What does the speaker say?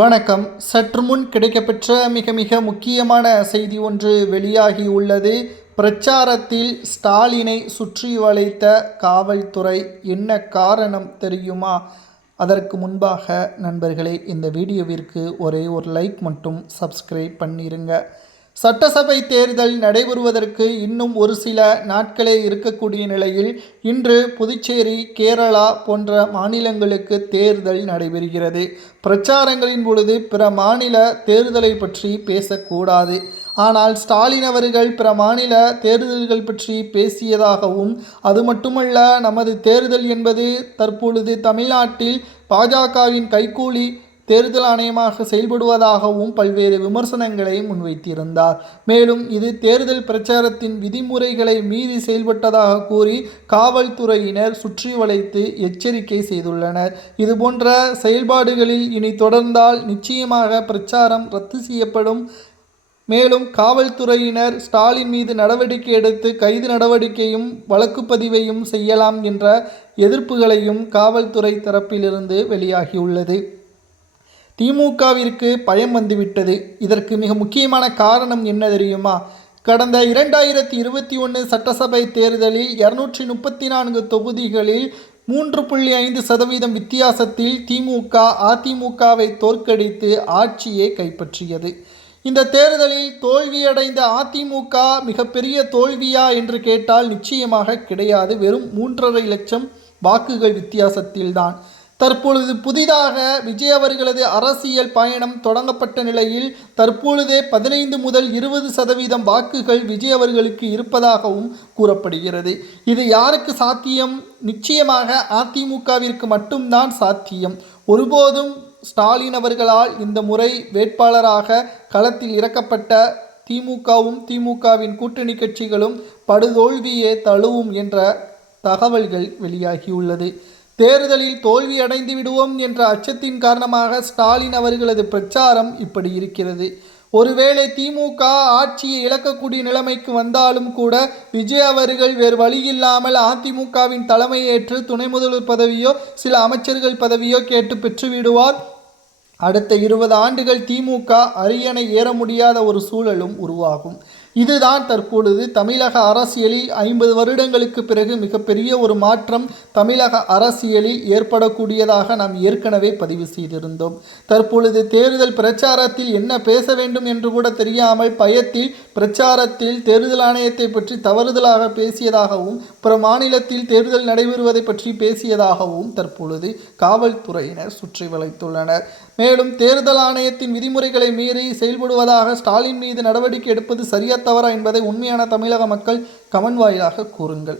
வணக்கம். சற்று முன் கிடைக்கப்பெற்ற மிக முக்கியமான செய்தி ஒன்று வெளியாகியுள்ளது. பிரச்சாரத்தில் ஸ்டாலினை சுற்றி வளைத்த காவல்துறை. என்ன காரணம் தெரியுமா? அதற்கு முன்பாக நண்பர்களே, இந்த வீடியோவிற்கு ஒரே ஒரு லைக் மட்டும் சப்ஸ்கிரைப் பண்ணிருங்க. சட்டசபை தேர்தல் நடைபெறுவதற்கு இன்னும் ஒரு சில நாட்களே இருக்கக்கூடிய நிலையில் இன்று புதுச்சேரி, கேரளா போன்ற மாநிலங்களுக்கு தேர்தல் நடைபெறுகிறது. பிரச்சாரங்களின் பொழுது பிற மாநில தேர்தலை பற்றி பேசக்கூடாது. ஆனால் ஸ்டாலின் அவர்கள் பிற மாநில தேர்தல்கள் பற்றி பேசியதாகவும், அது மட்டுமல்ல, நமது தேர்தல் என்பது தற்பொழுது தமிழ்நாட்டில் பாஜகவின் கைக்கூலி தேர்தல் ஆணையமாக செயல்படுவதாகவும் பல்வேறு விமர்சனங்களை முன்வைத்திருந்தார். மேலும் இது தேர்தல் பிரச்சாரத்தின் விதிமுறைகளை மீறி செயல்பட்டதாக கூறி காவல்துறையினர் சுற்றி வளைத்து எச்சரிக்கை செய்துள்ளனர். இதுபோன்ற செயல்பாடுகளில் இனி தொடர்ந்தால் நிச்சயமாக பிரச்சாரம் ரத்து செய்யப்படும். மேலும் காவல்துறையினர் ஸ்டாலின் மீது நடவடிக்கை எடுத்து கைது நடவடிக்கையும் வழக்கு பதிவையும் செய்யலாம் என்ற எதிர்ப்புகளையும் காவல்துறை தரப்பிலிருந்து வெளியாகியுள்ளது. திமுகவிற்கு பயம் வந்துவிட்டது. இதற்கு மிக முக்கியமான காரணம் என்ன தெரியுமா? கடந்த 2021 சட்டசபை தேர்தலில் 234 தொகுதிகளில் 3.5% வித்தியாசத்தில் திமுக அதிமுகவை தோற்கடித்து ஆட்சியை கைப்பற்றியது. இந்த தேர்தலில் தோல்வியடைந்த அதிமுக மிகப்பெரிய தோல்வியா என்று கேட்டால் நிச்சயமாக கிடையாது. வெறும் 3.5 லட்சம் வாக்குகள் வித்தியாசத்தில்தான். தற்பொழுது புதிதாக விஜய் அவர்களது அரசியல் பயணம் தொடங்கப்பட்ட நிலையில் தற்பொழுதே 15 முதல் 20% வாக்குகள் விஜய் அவர்களுக்கு இருப்பதாகவும் கூறப்படுகிறது. இது யாருக்கு சாத்தியம்? நிச்சயமாக அதிமுகவிற்கு மட்டும்தான் சாத்தியம். ஒருபோதும் ஸ்டாலின் அவர்களால் இந்த முறை வேட்பாளராக களத்தில் இறக்கப்பட்ட திமுகவும் திமுகவின் கூட்டணி கட்சிகளும் படுதோல்வியே தழுவும் என்ற தகவல்கள் வெளியாகியுள்ளது. தேர்தலில் தோல்வி அடைந்து விடுவோம் என்ற அச்சத்தின் காரணமாக ஸ்டாலின் அவர்களது பிரச்சாரம் இப்படி இருக்கிறது. ஒருவேளை திமுக ஆட்சியை இழக்கக்கூடிய நிலைமைக்கு வந்தாலும் கூட விஜய் அவர்கள் வேறு வழியில்லாமல் அதிமுகவின் தலைமையேற்று துணை முதல்வர் பதவியோ சில அமைச்சர்கள் பதவியோ கேட்டு பெற்றுவிடுவார். அடுத்த 20 ஆண்டுகள் திமுக அரியணை ஏற முடியாத ஒரு சூழலும் உருவாகும். இதுதான் தற்பொழுது தமிழக அரசியலில் 50 வருடங்களுக்கு பிறகு மிகப்பெரிய ஒரு மாற்றம் தமிழக அரசியலில் ஏற்படக்கூடியதாக நாம் ஏற்கனவே பதிவு செய்திருந்தோம். தற்பொழுது தேர்தல் பிரச்சாரத்தில் என்ன பேச வேண்டும் என்று கூட தெரியாமல் பயத்தில் பிரச்சாரத்தில் தேர்தல் ஆணையத்தை பற்றி தவறுதலாக பேசியதாகவும் பிற மாநிலத்தில் தேர்தல் நடைபெறுவதை பற்றி பேசியதாகவும் தற்பொழுது காவல்துறையினர் சுற்றி வளைத்துள்ளனர். மேலும் தேர்தல் ஆணையத்தின் விதிமுறைகளை மீறி செயல்படுவதாக ஸ்டாலின் மீது நடவடிக்கை எடுப்பது சரியா தவறா என்பதை உண்மையான தமிழக மக்கள் கமெண்ட் வாயிலாக கூறுங்கள்.